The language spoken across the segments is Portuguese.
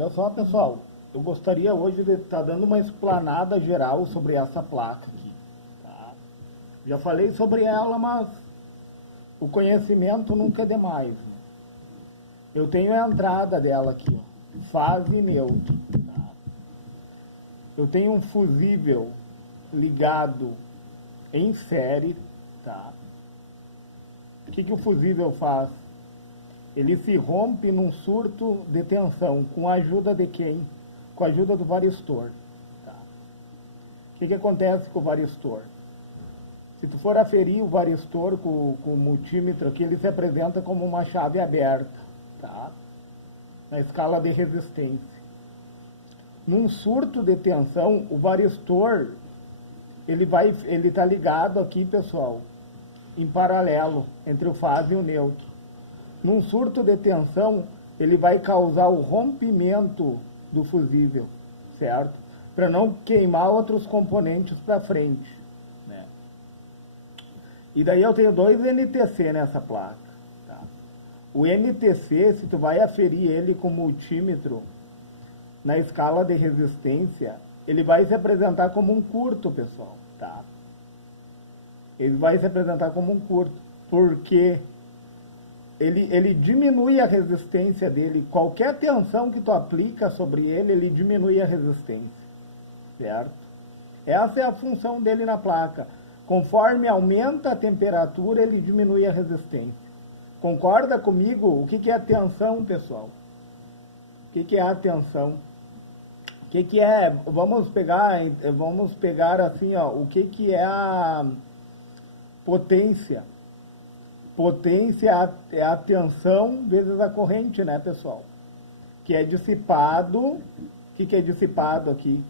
Olha só, pessoal, eu gostaria hoje de estar dando uma explanada geral sobre essa placa aqui. Tá? Já falei sobre ela, mas o conhecimento nunca é demais. Né? Eu tenho a entrada dela aqui, ó, fase e neutro. Tá? Eu tenho um fusível ligado em série. Tá? O que o fusível faz? Ele se rompe num surto de tensão, com a ajuda de quem? Com a ajuda do varistor. Tá? O que acontece com o varistor? Se tu for aferir o varistor com o multímetro aqui, ele se apresenta como uma chave aberta, tá? Na escala de resistência. Num surto de tensão, o varistor, ele está ligado aqui, pessoal, em paralelo, entre o fase e o neutro. Num surto de tensão, ele vai causar o rompimento do fusível, certo? Para não queimar outros componentes para frente. Né? E daí eu tenho dois NTC nessa placa. Tá? O NTC, se tu vai aferir ele com multímetro na escala de resistência, ele vai se apresentar como um curto, pessoal. Tá? Ele vai se apresentar como um curto, porque ele diminui a resistência dele. Qualquer tensão que tu aplica sobre ele, ele diminui a resistência. Certo? Essa é a função dele na placa. Conforme aumenta a temperatura, ele diminui a resistência. Concorda comigo? O que é a tensão, pessoal? O que é a tensão? O que é... Vamos pegar assim, ó, o que é a potência? Potência é a tensão vezes a corrente, né, pessoal? Que é dissipado. O que é dissipado aqui?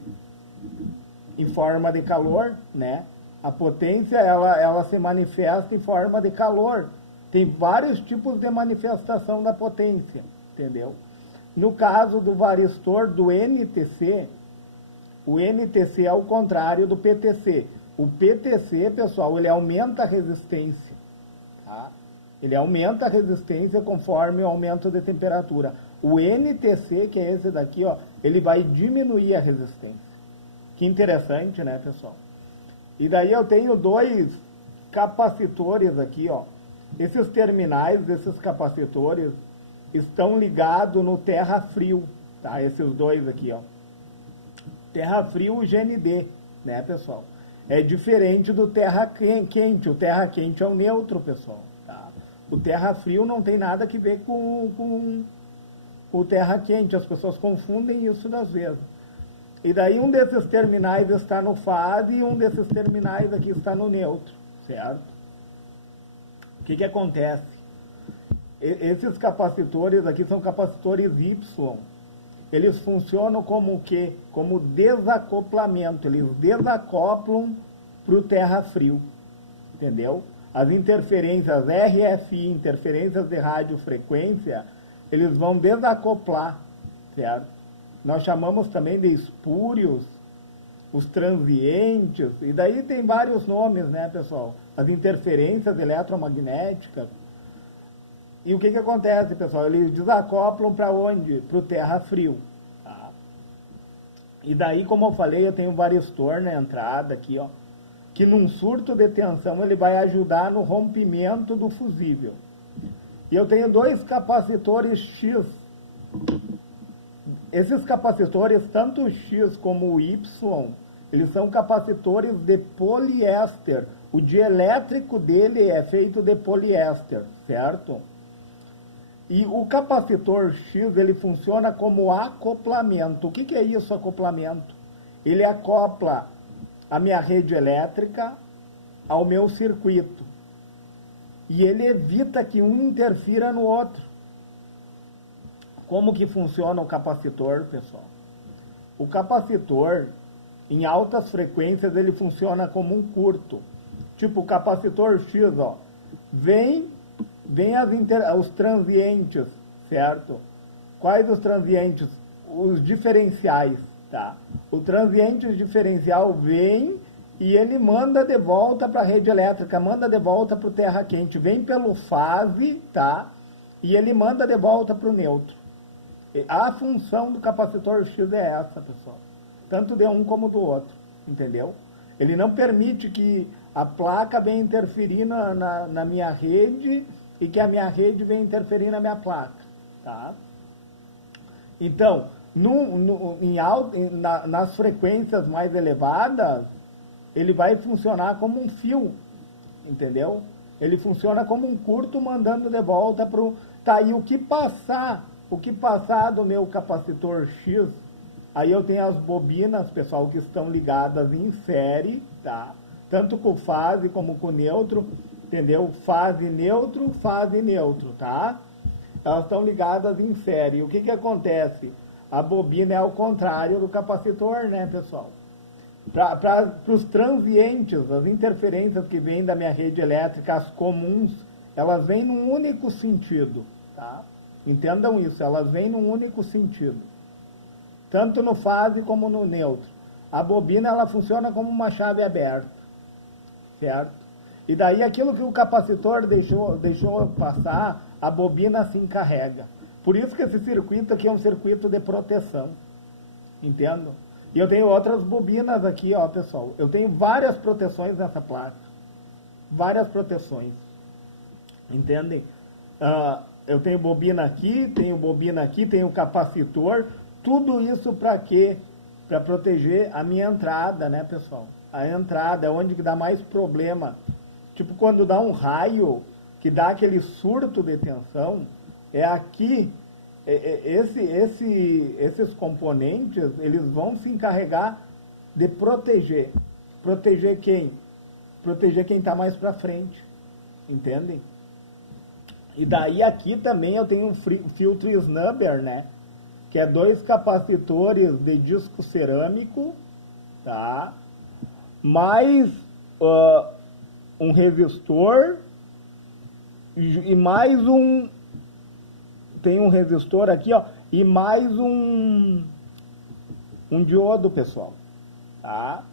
Em forma de calor, né? A potência, ela se manifesta em forma de calor. Tem vários tipos de manifestação da potência, entendeu? No caso do varistor do NTC, o NTC é o contrário do PTC. O PTC, pessoal, ele aumenta a resistência, tá? Ele aumenta a resistência conforme o aumento de temperatura. O NTC, que é esse daqui, ó, ele vai diminuir a resistência. Que interessante, né, pessoal? E daí eu tenho dois capacitores aqui, ó. Esses terminais desses capacitores estão ligados no terra-frio, tá? Esses dois aqui, ó. Terra-frio e GND, né, pessoal? É diferente do terra-quente. O terra-quente é o neutro, pessoal. O terra-frio não tem nada que ver com o terra-quente. As pessoas confundem isso das vezes. E daí um desses terminais está no fase e um desses terminais aqui está no neutro, certo? O que acontece? Esses capacitores aqui são capacitores Y. Eles funcionam como o quê? Como desacoplamento. Eles desacoplam para o terra-frio, entendeu? As interferências RFI, interferências de radiofrequência, eles vão desacoplar, certo? Nós chamamos também de espúrios, os transientes, e daí tem vários nomes, né, pessoal? As interferências eletromagnéticas. E o que acontece, pessoal? Eles desacoplam para onde? Para o terra-frio. Tá? E daí, como eu falei, eu tenho um varistor na entrada aqui, ó, que num surto de tensão ele vai ajudar no rompimento do fusível. E eu tenho dois capacitores X. Esses capacitores, tanto o X como o Y, eles são capacitores de poliéster. O dielétrico dele é feito de poliéster, certo? E o capacitor X, ele funciona como acoplamento. O que é isso, acoplamento? Ele acopla a minha rede elétrica ao meu circuito. E ele evita que um interfira no outro. Como que funciona o capacitor, pessoal? O capacitor, em altas frequências, ele funciona como um curto. Tipo o capacitor X, ó. Vem os transientes, certo? Quais os transientes? Os diferenciais. Tá? O transiente diferencial vem e ele manda de volta para a rede elétrica, manda de volta para o terra-quente, vem pelo fase, tá? E ele manda de volta para o neutro. A função do capacitor X é essa, pessoal. Tanto de um como do outro, entendeu? Ele não permite que a placa venha interferir na minha rede e que a minha rede venha interferir na minha placa, tá? Então, nas frequências mais elevadas, ele vai funcionar como um fio, entendeu? Ele funciona como um curto mandando de volta para o... Tá, e o que passar do meu capacitor X, aí eu tenho as bobinas, pessoal, que estão ligadas em série, tá? Tanto com fase como com neutro, entendeu? Fase neutro, tá? Elas estão ligadas em série. O que acontece? A bobina é ao contrário do capacitor, né, pessoal? Para os transientes, as interferências que vêm da minha rede elétrica, as comuns, elas vêm num único sentido, tá? Entendam isso, elas vêm num único sentido. Tanto no fase como no neutro. A bobina, ela funciona como uma chave aberta, certo? E daí aquilo que o capacitor deixou passar, a bobina se encarrega. Por isso que esse circuito aqui é um circuito de proteção, entendo? E eu tenho outras bobinas aqui, ó, pessoal. Eu tenho várias proteções nessa placa. Várias proteções. Entendem? Eu tenho bobina aqui, tenho capacitor. Tudo isso para quê? Para proteger a minha entrada, né, pessoal? A entrada é onde dá mais problema. Tipo, quando dá um raio, que dá aquele surto de tensão, é aqui... Esses componentes, eles vão se encarregar de proteger. Proteger quem? Proteger quem está mais para frente. Entendem? E daí aqui também eu tenho um filtro snubber, né? Que é 2 capacitores de disco cerâmico, tá? Mais um resistor e mais um... Tem um resistor aqui, ó, e mais um diodo, pessoal, tá?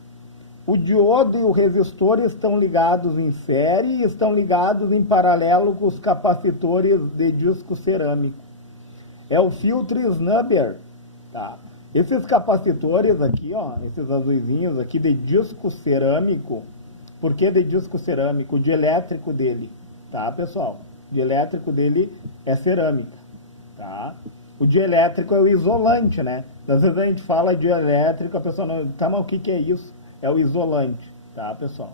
O diodo e o resistor estão ligados em série e estão ligados em paralelo com os capacitores de disco cerâmico. É o filtro snubber, tá? Esses capacitores aqui, ó, esses azuizinhos aqui de disco cerâmico, por que de disco cerâmico? O dielétrico dele, tá, pessoal? O dielétrico dele é cerâmica. Tá? O dielétrico é o isolante, né? Às vezes a gente fala dielétrico, a pessoa não... Tá, mas o que é isso? É o isolante, tá, pessoal?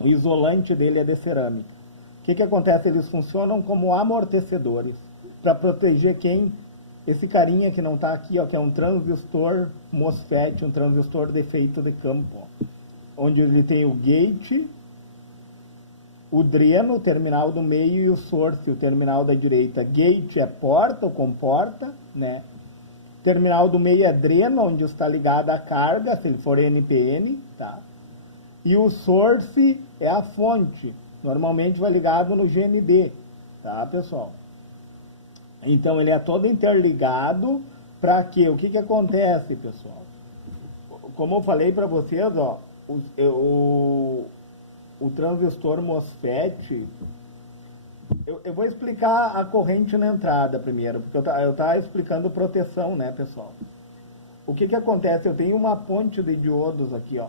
O isolante dele é de cerâmica. O que acontece? Eles funcionam como amortecedores para proteger quem? Esse carinha que não tá aqui, ó, que é um transistor MOSFET, um transistor de efeito de campo, ó, onde ele tem o gate, o dreno, o terminal do meio, e o source, o terminal da direita. Gate é porta ou comporta, né? Terminal do meio é dreno, onde está ligada a carga, se ele for NPN, tá? E o source é a fonte. Normalmente vai ligado no GND, tá, pessoal? Então ele é todo interligado para quê? O que acontece, pessoal? Como eu falei para vocês, ó, o transistor MOSFET, eu vou explicar a corrente na entrada primeiro, porque eu estava explicando proteção, né, pessoal? O que acontece? Eu tenho uma ponte de diodos aqui, ó,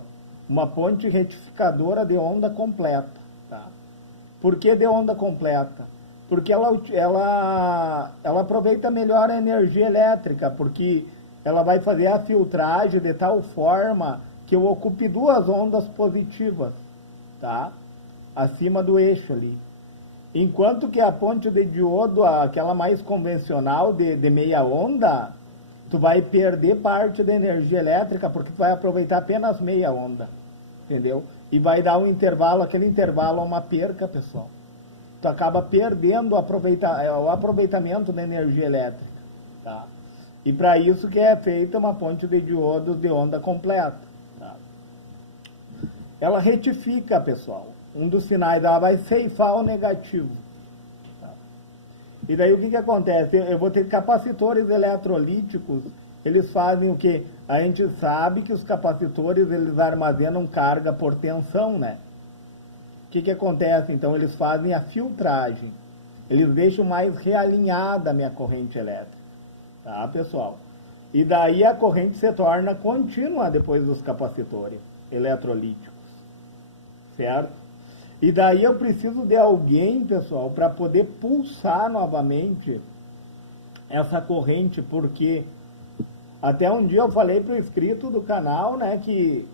uma ponte retificadora de onda completa, tá? Por que de onda completa? Porque ela aproveita melhor a energia elétrica, porque ela vai fazer a filtragem de tal forma que eu ocupe 2 ondas positivas, tá? Acima do eixo ali. Enquanto que a ponte de diodo, aquela mais convencional de meia onda, tu vai perder parte da energia elétrica porque tu vai aproveitar apenas meia onda, entendeu? E vai dar um intervalo, aquele intervalo é uma perca, pessoal. Tu acaba perdendo o aproveitamento da energia elétrica, tá? E para isso que é feita uma ponte de diodos de onda completa, tá? Ela retifica, pessoal. Um dos sinais, ela vai ceifar o negativo. Tá? E daí o que acontece? Eu vou ter capacitores eletrolíticos, eles fazem o quê? A gente sabe que os capacitores, eles armazenam carga por tensão, né? O que acontece? Então, eles fazem a filtragem. Eles deixam mais realinhada a minha corrente elétrica. tá, pessoal? E daí a corrente se torna contínua depois dos capacitores eletrolíticos, certo? E daí eu preciso de alguém, pessoal, para poder pulsar novamente essa corrente, porque até um dia eu falei para o inscrito do canal, né, que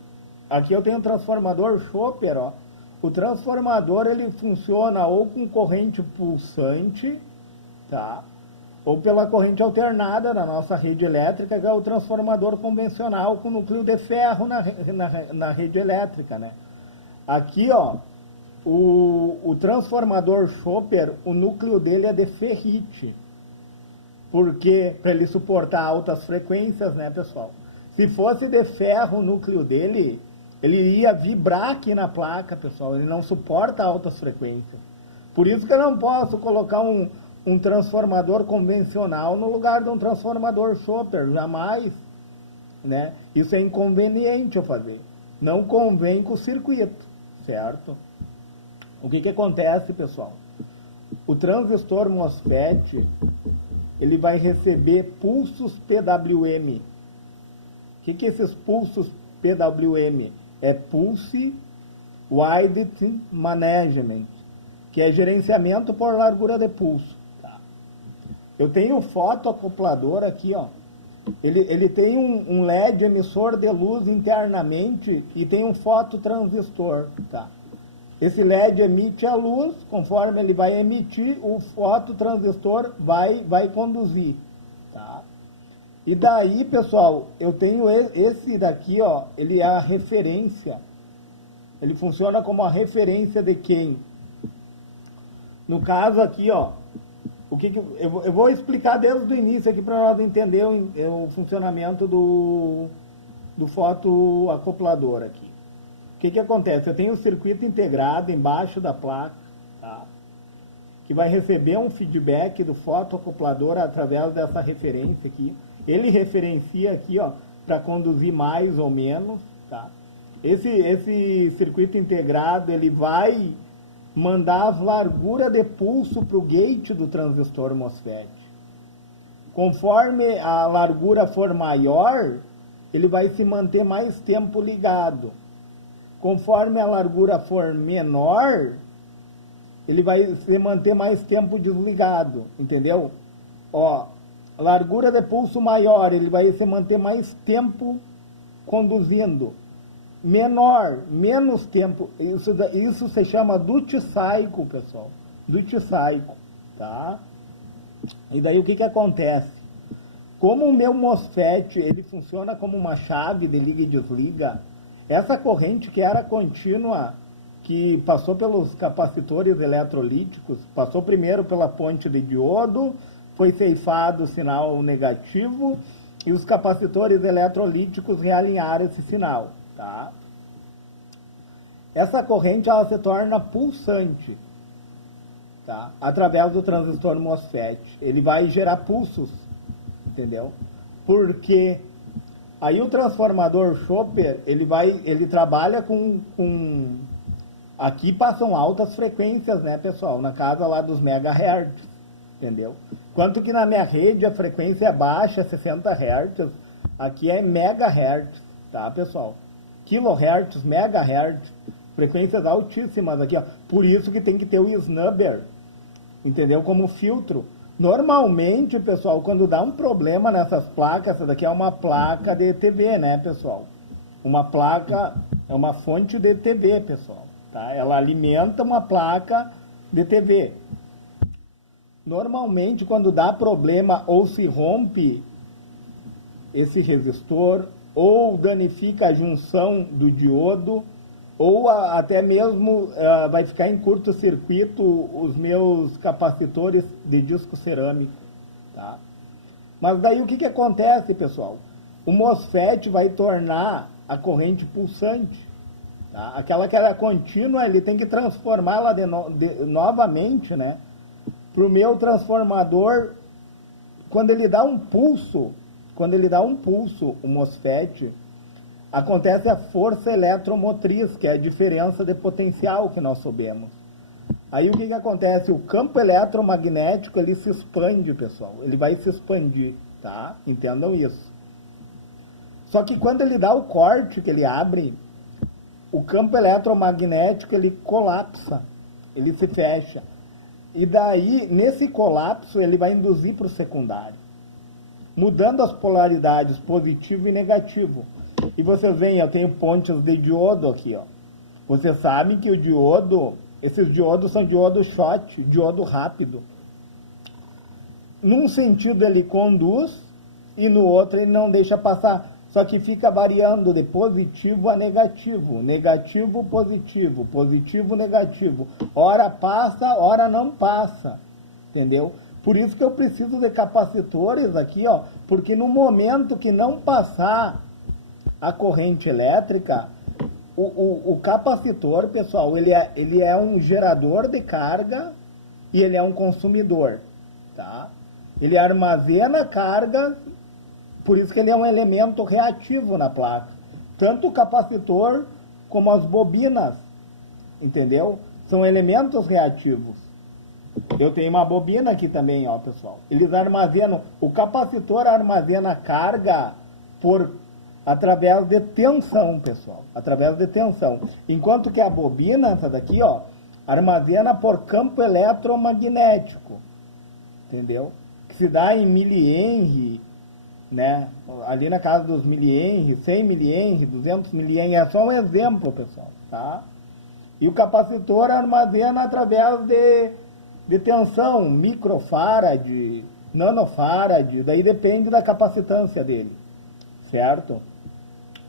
aqui eu tenho um transformador Chopper, ó. O transformador ele funciona ou com corrente pulsante, tá? Ou pela corrente alternada na nossa rede elétrica, que é o transformador convencional com núcleo de ferro na rede elétrica, né? Aqui, ó, o transformador Chopper, o núcleo dele é de ferrite, porque para ele suportar altas frequências, né, pessoal? Se fosse de ferro o núcleo dele, ele iria vibrar aqui na placa, pessoal. Ele não suporta altas frequências. Por isso que eu não posso colocar um transformador convencional no lugar de um transformador Chopper, jamais, né? Isso é inconveniente eu fazer. Não convém com o circuito, certo? O que acontece, pessoal? O transistor MOSFET, ele vai receber pulsos PWM. O que é esses pulsos PWM? É Pulse Width Management, que é gerenciamento por largura de pulso. Tá? Eu tenho o fotoacoplador aqui, ó. Ele tem um LED emissor de luz internamente e tem um fototransistor. Tá? Esse LED emite a luz, conforme ele vai emitir, o fototransistor vai conduzir. Tá? E daí, pessoal, eu tenho esse daqui, ó, ele é a referência. Ele funciona como a referência de quem? No caso aqui, ó, eu vou explicar desde o início aqui para nós entender o funcionamento do fotoacoplador aqui. O que acontece? Eu tenho um circuito integrado embaixo da placa, tá? Que vai receber um feedback do fotoacoplador através dessa referência aqui. Ele referencia aqui, ó, para conduzir mais ou menos, tá? Esse circuito integrado, ele vai mandar as larguras de pulso para o gate do transistor MOSFET. Conforme a largura for maior, ele vai se manter mais tempo ligado. Conforme a largura for menor, ele vai se manter mais tempo desligado, entendeu? Ó, largura de pulso maior, ele vai se manter mais tempo conduzindo. Menor, menos tempo, isso se chama duty cycle, pessoal. Duty cycle, tá? E daí o que acontece? Como o meu MOSFET, ele funciona como uma chave de liga e desliga, essa corrente que era contínua, que passou pelos capacitores eletrolíticos, passou primeiro pela ponte de diodo, foi ceifado o sinal negativo e os capacitores eletrolíticos realinharam esse sinal, tá? Essa corrente ela se torna pulsante, tá? Através do transistor MOSFET. Ele vai gerar pulsos, entendeu? Porque aí o transformador Chopper, ele trabalha com aqui passam altas frequências, né, pessoal? Na casa lá dos megahertz, entendeu? Quanto que na minha rede a frequência é baixa, 60 Hz, aqui é megahertz, tá, pessoal? Kilohertz, megahertz, frequências altíssimas aqui, ó. Por isso que tem que ter o snubber, entendeu? Como filtro. Normalmente, pessoal, quando dá um problema nessas placas, essa daqui é uma placa de TV, né, pessoal? Uma placa é uma fonte de TV, pessoal, tá? Ela alimenta uma placa de TV. Normalmente, quando dá problema ou se rompe esse resistor, ou danifica a junção do diodo, ou até mesmo vai ficar em curto-circuito os meus capacitores de disco cerâmico, tá? Mas daí o que acontece, pessoal? O MOSFET vai tornar a corrente pulsante, tá? Aquela que era contínua, ele tem que transformá-la novamente, né? Para o meu transformador, quando ele dá um pulso, o MOSFET, acontece a força eletromotriz, que é a diferença de potencial que nós sabemos. Aí o que acontece? O campo eletromagnético, ele se expande, pessoal. Ele vai se expandir, tá? tá? Entendam isso. Só que quando ele dá o corte, que ele abre, o campo eletromagnético, ele colapsa, ele se fecha. E daí, nesse colapso, ele vai induzir para o secundário, mudando as polaridades positivo e negativo. E você vê, eu tenho pontes de diodo aqui, ó. Você sabe que o diodo, esses diodos são diodo shot, diodo rápido. Num sentido ele conduz e no outro ele não deixa passar. Só que fica variando de positivo a negativo, negativo, positivo, positivo, negativo. Ora passa, ora não passa, entendeu? Por isso que eu preciso de capacitores aqui, ó, porque no momento que não passar a corrente elétrica, o capacitor, pessoal, ele é um gerador de carga e ele é um consumidor, tá? Ele armazena carga. Por isso que ele é um elemento reativo na placa. Tanto o capacitor como as bobinas, entendeu? São elementos reativos. Eu tenho uma bobina aqui também, ó, pessoal. Eles armazenam, o capacitor armazena carga através de tensão, pessoal. Através de tensão. Enquanto que a bobina, essa daqui, ó, armazena por campo eletromagnético. Entendeu? Que se dá em milihenry, né? Ali na casa dos milihenry, 100 milihenry, 200 milihenry, é só um exemplo, pessoal, tá? E o capacitor armazena através de tensão, microfarad, nanofarad, daí depende da capacitância dele, certo?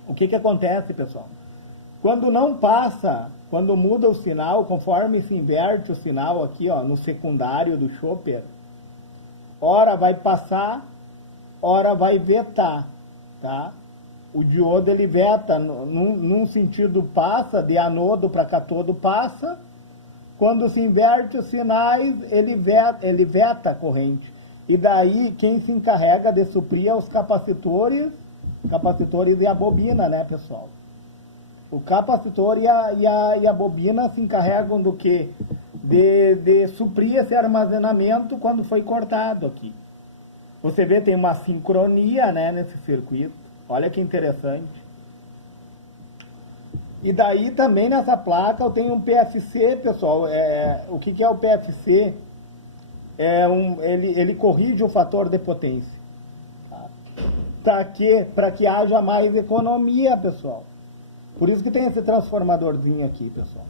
O que acontece, pessoal? Quando não passa, quando muda o sinal, conforme se inverte o sinal aqui, ó, no secundário do chopper, ora vai passar, ora vai vetar, tá? O diodo ele veta, num sentido passa, de anodo para catodo passa, quando se inverte os sinais, ele veta a corrente. E daí quem se encarrega de suprir é os capacitores e a bobina, né, pessoal? O capacitor e a bobina se encarregam do quê? De suprir esse armazenamento quando foi cortado aqui. Você vê, tem uma sincronia, né, nesse circuito. Olha que interessante. E daí também nessa placa eu tenho um PFC, pessoal. O que é o PFC? Ele corrige o fator de potência. Tá? Para que haja mais economia, pessoal. Por isso que tem esse transformadorzinho aqui, pessoal.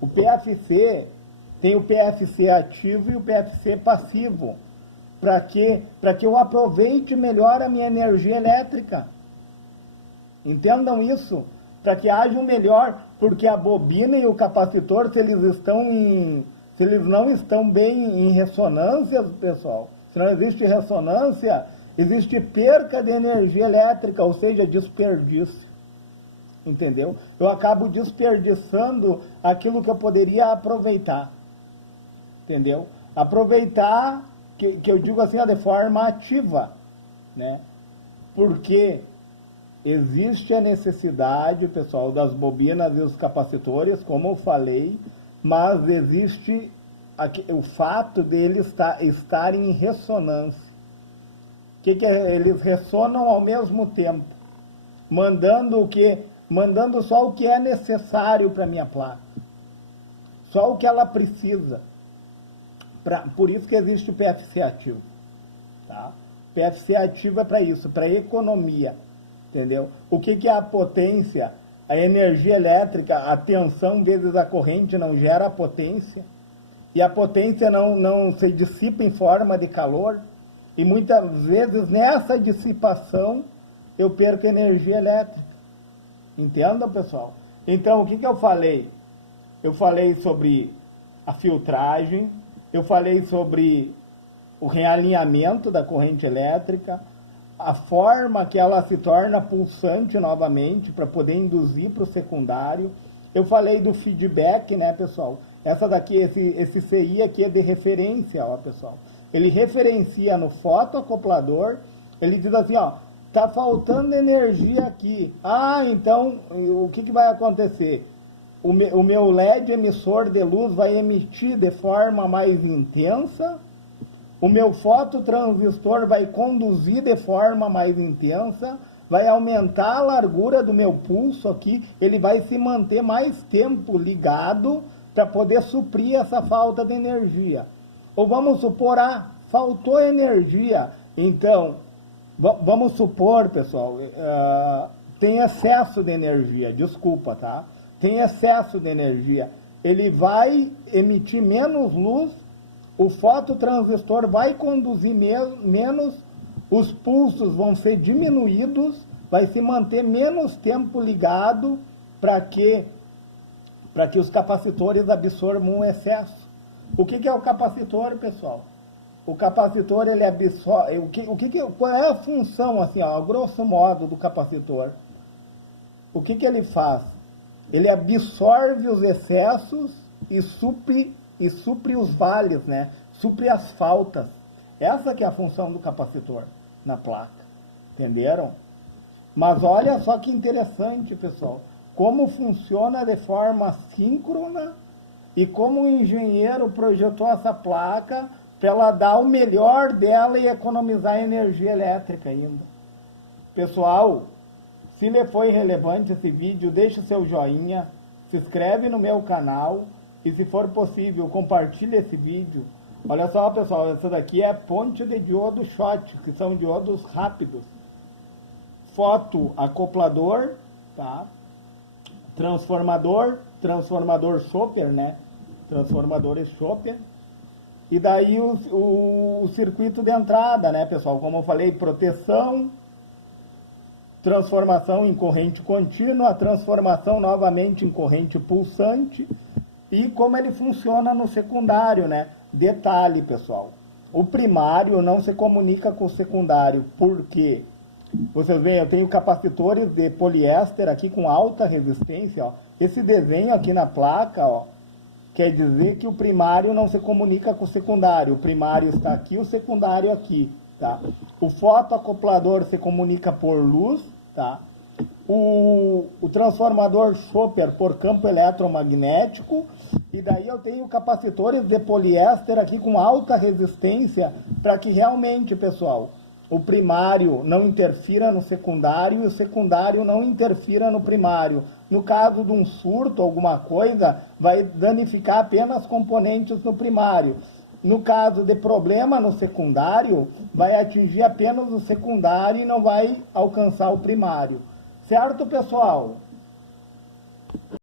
O PFC tem o PFC ativo e o PFC passivo. Para que eu aproveite melhor a minha energia elétrica. Entendam isso. Para que haja um melhor, porque a bobina e o capacitor, se eles não estão bem em ressonância, pessoal, se não existe ressonância, existe perca de energia elétrica, ou seja, desperdício. Entendeu? Eu acabo desperdiçando aquilo que eu poderia aproveitar. Entendeu? Aproveitar, que eu digo assim, de forma ativa, né? Porque existe a necessidade, pessoal, das bobinas e os capacitores, como eu falei, mas existe o fato deles estarem em ressonância. Eles ressonam ao mesmo tempo, mandando o quê? Mandando só o que é necessário para a minha placa. Só o que ela precisa. Por isso que existe o PFC ativo. Tá? PFC ativo é para isso, para economia. Entendeu? O que é a potência? A energia elétrica, a tensão vezes a corrente não gera potência. E a potência não se dissipa em forma de calor. E muitas vezes nessa dissipação eu perco energia elétrica. Entendam, pessoal? Então, o que eu falei? Eu falei sobre a filtragem, eu falei sobre o realinhamento da corrente elétrica, a forma que ela se torna pulsante novamente para poder induzir para o secundário. Eu falei do feedback, né, pessoal? Essa daqui, esse CI aqui é de referência, ó, pessoal. Ele referencia no fotoacoplador, ele diz assim, ó, tá faltando energia aqui. Ah, então, o que vai acontecer? O meu LED emissor de luz vai emitir de forma mais intensa O meu fototransistor vai conduzir de forma mais intensa, vai aumentar a largura do meu pulso aqui, ele vai se manter mais tempo ligado para poder suprir essa falta de energia. Ou vamos supor, faltou energia, então, vamos supor, pessoal, tem excesso de energia, desculpa, tá? Tem excesso de energia, ele vai emitir menos luz, o fototransistor vai conduzir menos, os pulsos vão ser diminuídos, vai se manter menos tempo ligado para que os capacitores absorvam o excesso. O que é o capacitor, pessoal? O capacitor, ele absorve... qual é a função, assim, a grosso modo, do capacitor? O que ele faz? Ele absorve os excessos e supre os vales, né? Supre as faltas. Essa que é a função do capacitor na placa. Entenderam? Mas olha só que interessante, pessoal. Como funciona de forma síncrona e como o engenheiro projetou essa placa para ela dar o melhor dela e economizar energia elétrica ainda. Pessoal, se lhe foi relevante esse vídeo, deixe seu joinha, se inscreve no meu canal e, se for possível, compartilhe esse vídeo. Olha só, pessoal, essa daqui é ponte de diodo shot, que são diodos rápidos. Fotoacoplador, tá? Transformador Chopper, né? Transformadores Chopper. E daí o circuito de entrada, né, pessoal? Como eu falei, proteção, transformação em corrente contínua, transformação novamente em corrente pulsante e como ele funciona no secundário, né? Detalhe, pessoal, o primário não se comunica com o secundário, porque vocês veem, eu tenho capacitores de poliéster aqui com alta resistência, ó. Esse desenho aqui na placa, ó, quer dizer que o primário não se comunica com o secundário. O primário está aqui, o secundário aqui, tá? O fotoacoplador se comunica por luz, tá? O transformador Chopper por campo eletromagnético. E daí eu tenho capacitores de poliéster aqui com alta resistência para que realmente, pessoal, o primário não interfira no secundário e o secundário não interfira no primário. No caso de um surto, alguma coisa, vai danificar apenas componentes no primário. No caso de problema no secundário, vai atingir apenas o secundário e não vai alcançar o primário. Certo, pessoal?